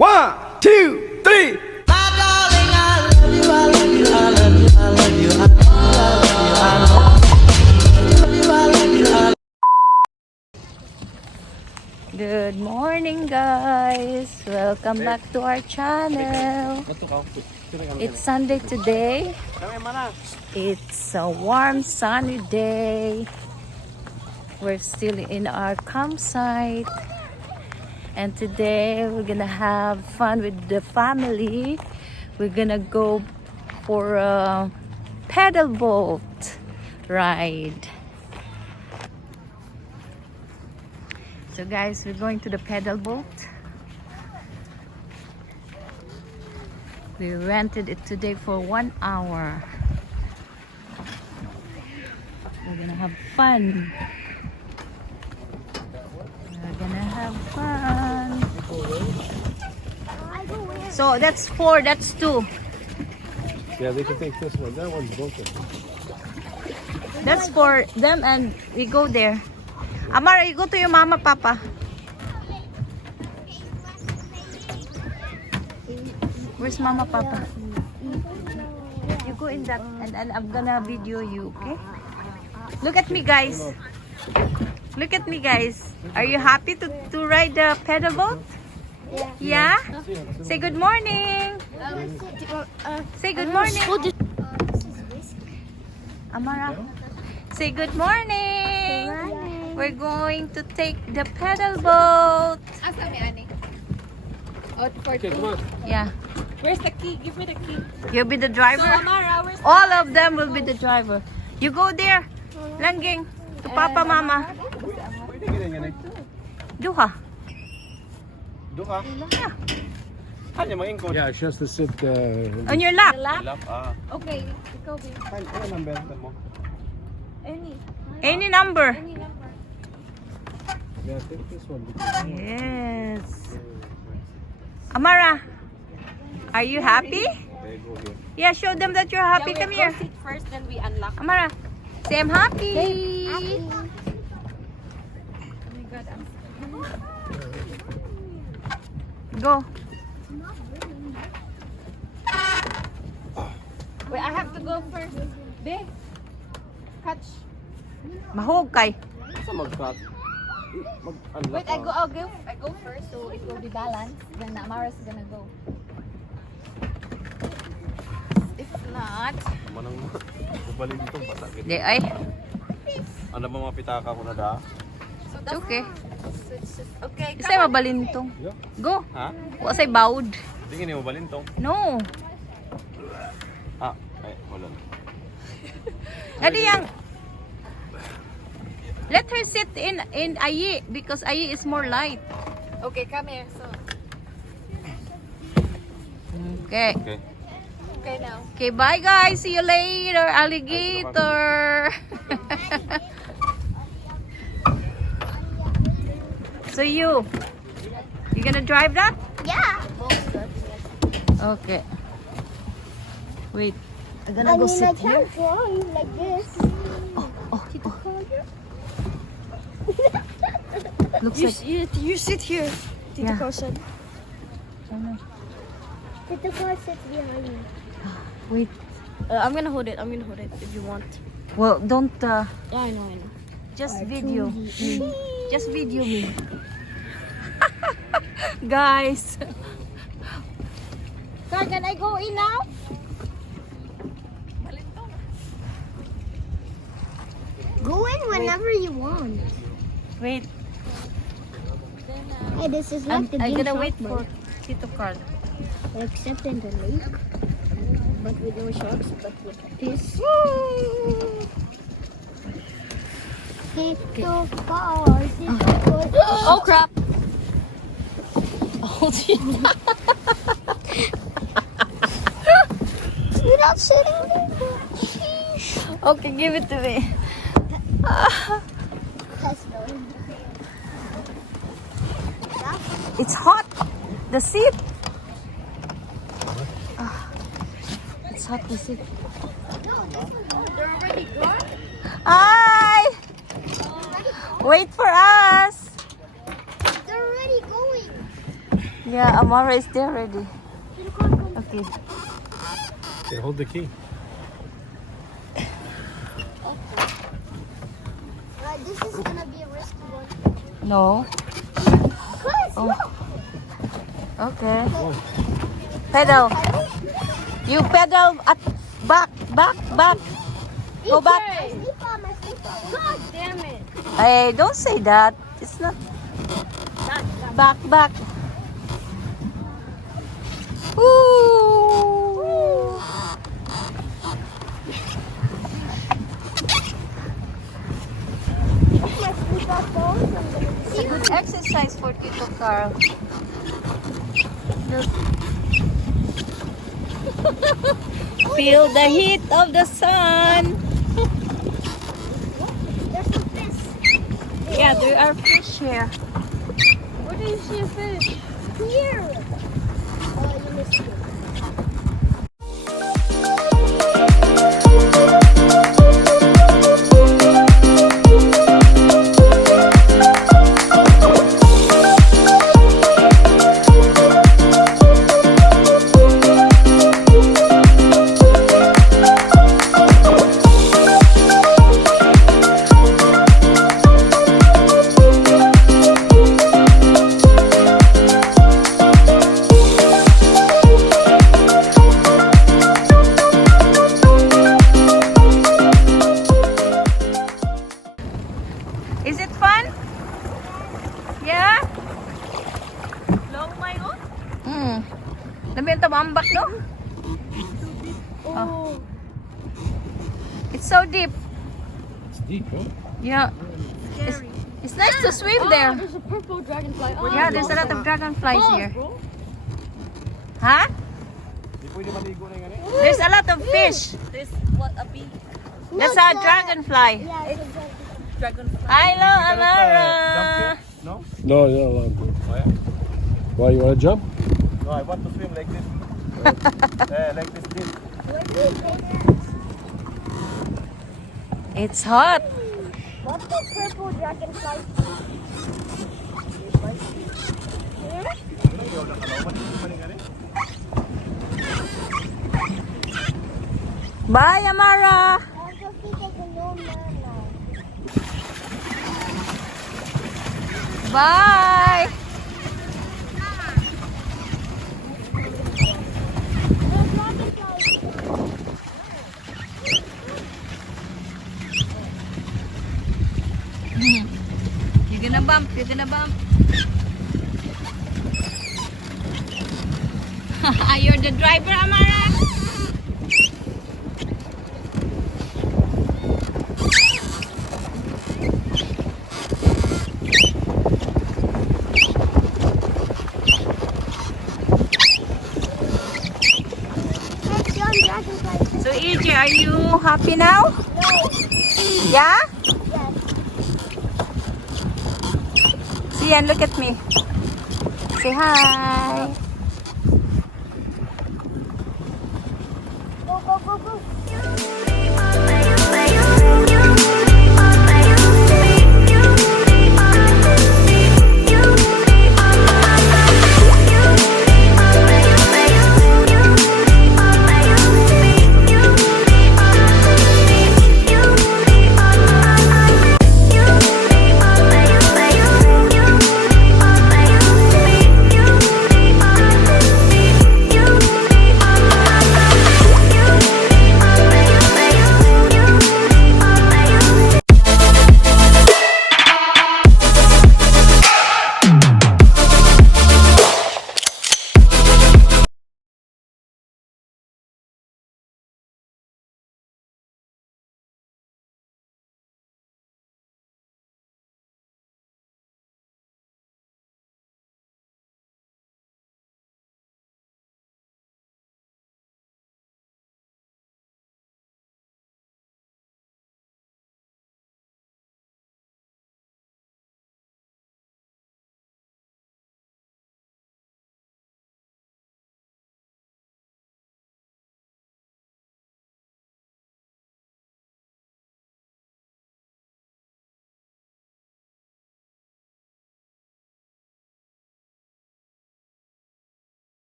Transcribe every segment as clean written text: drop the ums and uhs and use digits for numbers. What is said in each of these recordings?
One, two, three. Good morning, guys. Welcome back to our channel. It's Sunday today. It's a warm, sunny day. We're still in our campsite. And today we're gonna have fun with the family. We're gonna go for a pedal boat ride. So guys, we're going to the pedal boat. We rented it today for 1 hour. We're gonna have fun. We're gonna have fun. So that's 4, that's 2. Yeah, they can take this one. That one's broken. That's for them and we go there. Amara, you go to your mama, papa. Where's mama, papa? You go in that and I'm gonna video you, okay? Look at me, guys. Look at me, guys. Are you happy to ride the pedal boat? Yeah? Say good morning. Say good morning. Amara, say good morning. We're going to take the pedal boat. Okay, come on. Yeah. Where's the key? Give me the key. You'll be the driver. Amara, where's All of them will be the driver. You go there. Langging. To Papa, Mama. Duha. Duha? Yeah. Kanya mag-ingkod? Yeah, she has to sit On your lap. lap. Okay, ikaw din. Ano number mo? Any number. Any number. Yeah, take this one. Yes. Amara, are you happy? Okay, go here. Yeah, show them that you're happy. Yeah, Come we'll here. go sit first, then we unlock. Amara, say I'm happy. Oh my God, Go. Wait, I have to go first. Be. Catch. Mahog kay. Sa mag-cut? Mag-unlock. Wait, I go first, so it will be balanced. Then Amara's gonna go. If not, Manang babalik dito. Pasakit. Di ay. Ano ba mga pitaka ko na da? so It's that's okay. so it's just okay. Kasi mabalintong. Yeah. Go. Ha? Wa say bawd. Tingin mo balin tong? No. Ah, ay, wala na. Adi yang. Let her sit in Ayi because Ayi is more light. Okay, come here. So, Okay. Okay. okay now. Okay, bye guys. See you later, alligator. So you gonna drive that? Yeah. Okay. Wait. I'm gonna go sit here. drive like this. Looks like You sit here. Yeah. Caution. Did the car sit behind me? Wait. I'm gonna hold it. If you want. Well, don't Yeah, I know. just video me. Just video me. Guys. So can I go in now? Go in whenever you want. Wait. Hey, this is I'm like the gonna game wait shop for mode, Tito Carl. except in the lake, but with no sharks, but with this. Tito Carl, Tito Carl. Oh crap! Oh, You're not sitting there. Sheesh. okay, give it to me. That's no. It's hot. The seat. It's hot, the seat. They're already gone. Hi! Wait for us. They're already going. Yeah, Amara is there already. Okay. Here, hold the key. This is gonna be a risky one. No. Chris, Oh. look. Okay. Pedal. You pedal at back. Go back. My slipper. God damn it. Hey, don't say that. It's not. Back. Woo! My slipper falls. It's a good exercise for Tito Carl. Look. Feel the heat of the sun. There's some fish. Yeah, there are fish here. Where do you see a fish? Here. Oh, you missed it. Is it fun? Yeah? Long my own? Dami yung tabambak, no? Oh. It's so deep. It's deep, huh? Yeah. It's nice to swim there. There's a purple dragonfly. Yeah, there's a lot of dragonflies here. Huh? There's a lot of fish. There's what a bee. That's a dragonfly. Yeah, it's a Dragonfly. Hello, Amara. No, you're not allowed to. Why, you want to jump? No, I want to swim like this. Like this. It's hot. What's the purple dragonfly? Bye, Amara. I'm just thinking the no man now. Bye. You're gonna bump. You're the driver, Amara. Hey, John, dragonfly. So, EJ, are you happy now? No. Yeah? Yes. See, and look at me. Say hi.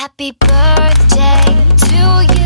Happy birthday to you.